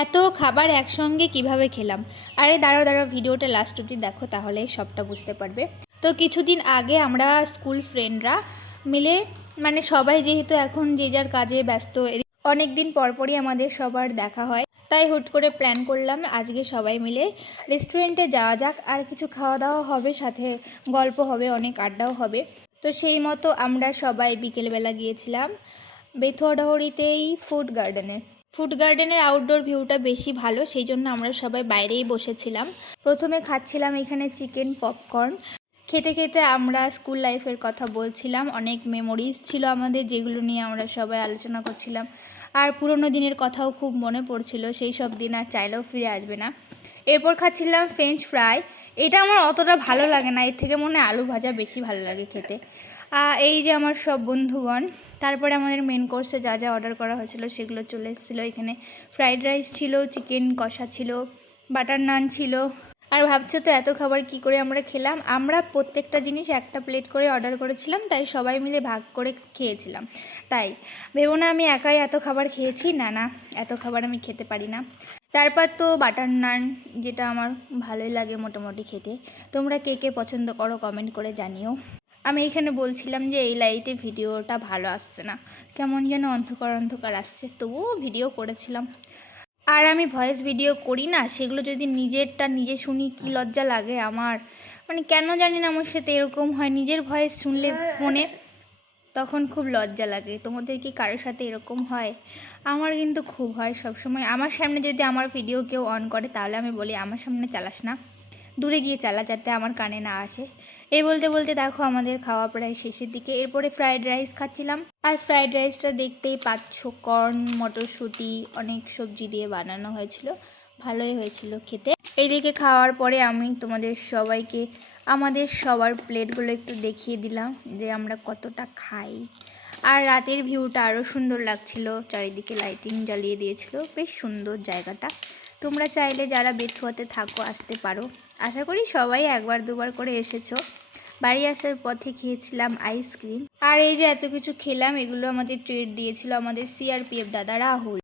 এত খাবার একসঙ্গে কিভাবে খেলাম। আরে দাঁড়াও দাঁড়াও, ভিডিওটা লাস্ট অবধি দেখো, তাহলে সবটা বুঝতে পারবে। তো কিছুদিন আগে আমরা স্কুল ফ্রেন্ডরা মিলে, মানে সবাই যেহেতু এখন যে যার কাজে ব্যস্ত, অনেক দিন পরপরই আমাদের সবার দেখা হয়, তাই হুট করে প্ল্যান করলাম আজকে সবাই মিলে রেস্টুরেন্টে যাওয়া যাক, আর কিছু খাওয়া দাওয়া হবে, সাথে গল্প হবে, অনেক আড্ডাও হবে। তো সেই মতো আমরা সবাই বিকেলবেলা গিয়েছিলাম বেথুয়াডহরিতেই ফুড গার্ডেনের আউটডোর ভিউটা বেশি ভালো, সেই জন্য আমরা সবাই বাইরেই বসেছিলাম। প্রথমে খাচ্ছিলাম এখানে চিকেন পপকর্ন। খেতে খেতে আমরা স্কুল লাইফের কথা বলছিলাম, অনেক মেমোরিজ ছিল আমাদের, যেগুলো নিয়ে আমরা সবাই আলোচনা করছিলাম। আর পুরোনো দিনের কথাও খুব মনে পড়ছিল, সেই সব দিন আর চাইলেও ফিরে আসবে না। এরপর খাচ্ছিলাম ফ্রেঞ্চ ফ্রাই। এটা আমার অতটা ভালো লাগে না, এর থেকে মনে হয় আলু ভাজা বেশি ভালো লাগে খেতে। এই যে আমার সব বন্ধুগণ, তারপরে আমাদের মেন কোর্সে যা যা অর্ডার করা হয়েছিল সেগুলো চলে এসেছিলো। এখানে ফ্রাইড রাইস ছিল, চিকেন কষা ছিল, বাটার নান ছিল। আর ভাবছো তো এত খাবার কি করে আমরা খেলাম? আমরা প্রত্যেকটা জিনিস একটা প্লেট করে অর্ডার করেছিলাম, তাই সবাই মিলে ভাগ করে খেয়েছিলাম। তাই ভেবো না আমি একাই এত খাবার খেয়েছি, না না, এত খাবার আমি খেতে পারি না। তারপর তো বাটার নান, যেটা আমার ভালোই লাগে মোটামুটি খেতে। তোমরা কে কে পছন্দ করো কমেন্ট করে জানিও। আমি এখানে বলছিলাম যে এই লাইটে ভিডিওটা ভালো আসছে না, কেমন যেন অন্ধকার অন্ধকার আসছে, তবুও ভিডিও করেছিলাম। আর আমি ভয়েস ভিডিও করি না, সেগুলো যদি নিজেরটা নিজে শুনি কি লজ্জা লাগে আমার, মানে কেন জানি না আমার সাথে এরকম হয়, নিজের ভয়েস শুনলে ফোনে তখন খুব লজ্জা লাগে। তোমাদের কি কারোর সাথে এরকম হয়? আমার কিন্তু খুব হয় সবসময়। আমার সামনে যদি আমার ভিডিও কেউ অন করে, তাহলে আমি বলি আমার সামনে চালাস না, দূরে গিয়ে চালা, যাতে আমার কানে না আসে। এই বলতে বলতে দেখো আমাদের খাওয়া প্রায় শেষের দিকে। এরপরে ফ্রাইড রাইস খাচ্ছিলাম, আর ফ্রাইড রাইসটা দেখতেই পাচ্ছ, কর্ন, মটরশুঁটি, অনেক সবজি দিয়ে বানানো হয়েছিল, ভালোই হয়েছিল খেতে। এইদিকে খাওয়ার পরে আমি তোমাদের সবাইকে আমাদের সবার প্লেটগুলো একটু দেখিয়ে দিলাম যে আমরা কতটা খাই। আর রাতের ভিউটা আরও সুন্দর লাগছিল, চারিদিকে লাইটিং জ্বালিয়ে দিয়েছিল, বেশ সুন্দর জায়গাটা। তোমরা চাইলে যারা বেথুয়াতে থাকো আসতে পারো, আশা করি সবাই একবার দুবার করে এসেছো। বাড়ি আসার পথে খেয়েছিলাম আইসক্রিম। আর এই যে এত কিছু খেলাম, এগুলো আমাদের ট্রিট দিয়েছিল আমাদের সিআরপিএফ দাদা রাহুল।